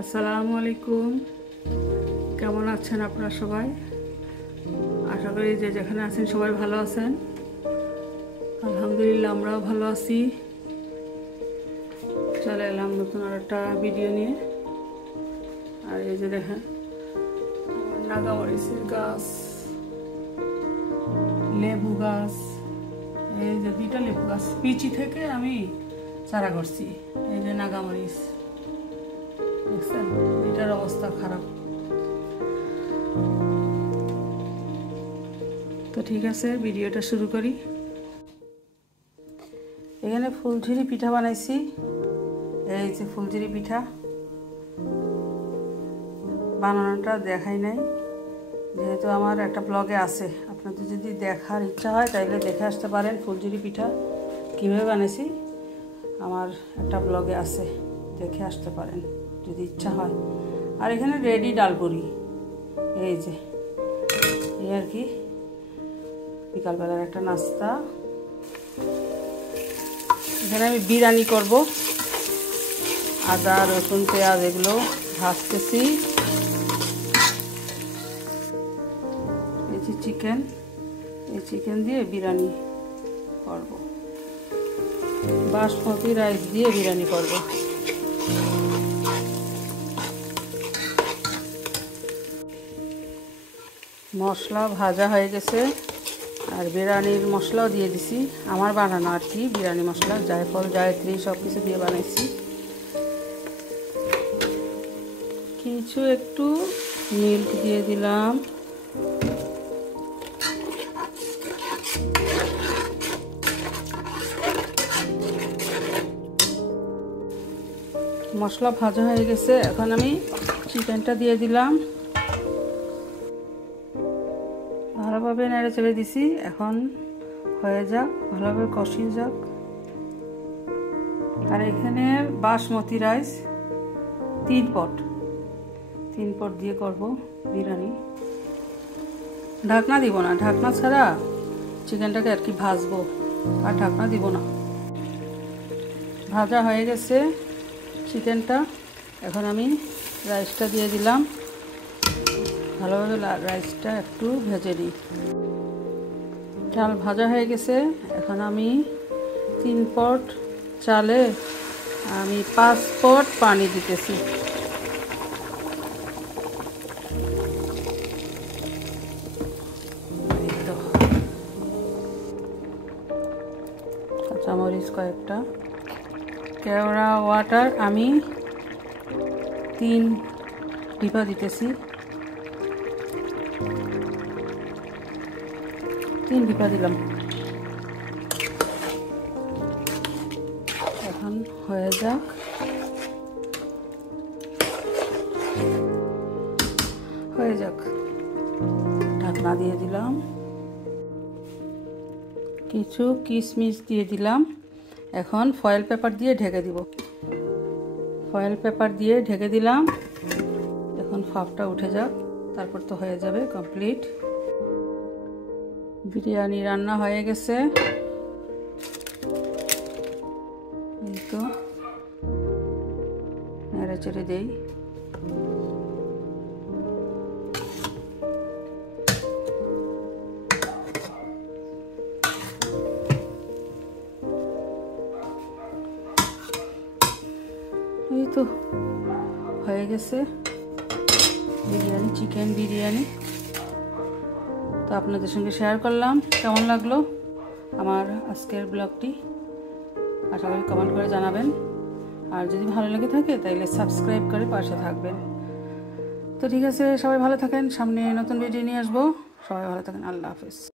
আসসালামু আলাইকুম। কেমন আছেন আপনারা সবাই? আশা করি যে যেখানে আছেন সবাই ভালো আছেন। আলহামদুলিল্লাহ আমরাও ভালো আছি। চলে এলাম নতুন আর একটা ভিডিও নিয়ে। আর এই যে দেখেন নাগামরিচের গাছ, লেবু গাছ, এই যে 2টা লেবু গাছ পিচি থেকে আমি চারা করছি। এই যে নাগামরিচ দেখছেন, এটার অবস্থা খারাপ। তো ঠিক আছে, ভিডিওটা শুরু করি। এখানে ফুলঝুরি পিঠা বানাইছি। এই যে ফুলঝুরি পিঠা বানানোটা দেখাই নাই, যেহেতু আমার একটা ব্লগে আছে। আপনাদের যদি দেখার ইচ্ছা হয় তাহলে দেখে আসতে পারেন ফুলঝুরি পিঠা কীভাবে বানাইছি। আমার একটা ব্লগে আছে, দেখে আসতে পারেন যদি ইচ্ছা হয়। আর এখানে রেডি ডালপুরি, এই যে এই আর কি বিকালবেলার একটা নাস্তা। এখানে আমি বিরিয়ানি করব। আদা রসুন পেঁয়াজ এগুলো ভাজতেছি। এই যে চিকেন, এই চিকেন দিয়ে বিরিয়ানি করব। বাসমতি রাইস দিয়ে বিরিয়ানি করব। মশলা ভাজা হয়ে গেছে, আর বিরিয়ানির মশলাও দিয়ে দিছি। আমার বানানো আর কি বিরিয়ানি মশলা, জায়ফল জায়ত্রী সব কিছু দিয়ে বানাইছি। কিছু একটু মিল্ক দিয়ে দিলাম। মশলা ভাজা হয়ে গেছে, এখন আমি চিকেনটা দিয়ে দিলাম। ভালোভাবে নেড়ে চেড়ে দিছি। এখন হয়ে যাক, ভালোভাবে কষিয়ে যাক। আর এখানে বাসমতি রাইস 3 পট দিয়ে করব বিরিয়ানি। ঢাকনা দিব না, ঢাকনা ছাড়া চিকেনটাকে আর কি ভাজবো, আর ঢাকনা দিব না। ভাজা হয়ে গেছে চিকেনটা, এখন আমি রাইসটা দিয়ে দিলাম। ভালোভাবে রাইসটা একটু ভেজে নিই। চাল ভাজা হয়ে গেছে, এখন আমি 3 পট চালে আমি 5 পট পানি দিতেছি। কাঁচামরিচ কয়েকটা, কেওড়া ওয়াটার আমি 3 ডিবা দিতেছি। 3 ডিবা দিলাম। এখন হয়ে যাক, ঢাকনা দিয়ে দিলাম। কিছু কিশমিশ দিয়ে দিলাম। এখন ফয়েল পেপার দিয়ে ঢেকে দিব। ফয়েল পেপার দিয়ে ঢেকে দিলাম। এখন ভাপটা উঠে যাক, তারপর তো হয়ে যাবে কমপ্লিট। বিরিয়ানি রান্না হয়ে গেছে। এই তো নেড়ে চেড়ে দেই। এই তো হয়ে গেছে বিরিয়ানি, চিকেন বিরিয়ানি। তো আপনাদের সঙ্গে শেয়ার করলাম। কেমন লাগলো আমার আজকের ব্লগটি আশা করি কমেন্ট করে জানাবেন। আর যদি ভালো লেগে থাকে তাহলে সাবস্ক্রাইব করে পাশে থাকবেন। তো ঠিক আছে, সবাই ভালো থাকেন। সামনে নতুন ভিডিও নিয়ে আসবো। সবাই ভালো থাকেন। আল্লাহ হাফেজ।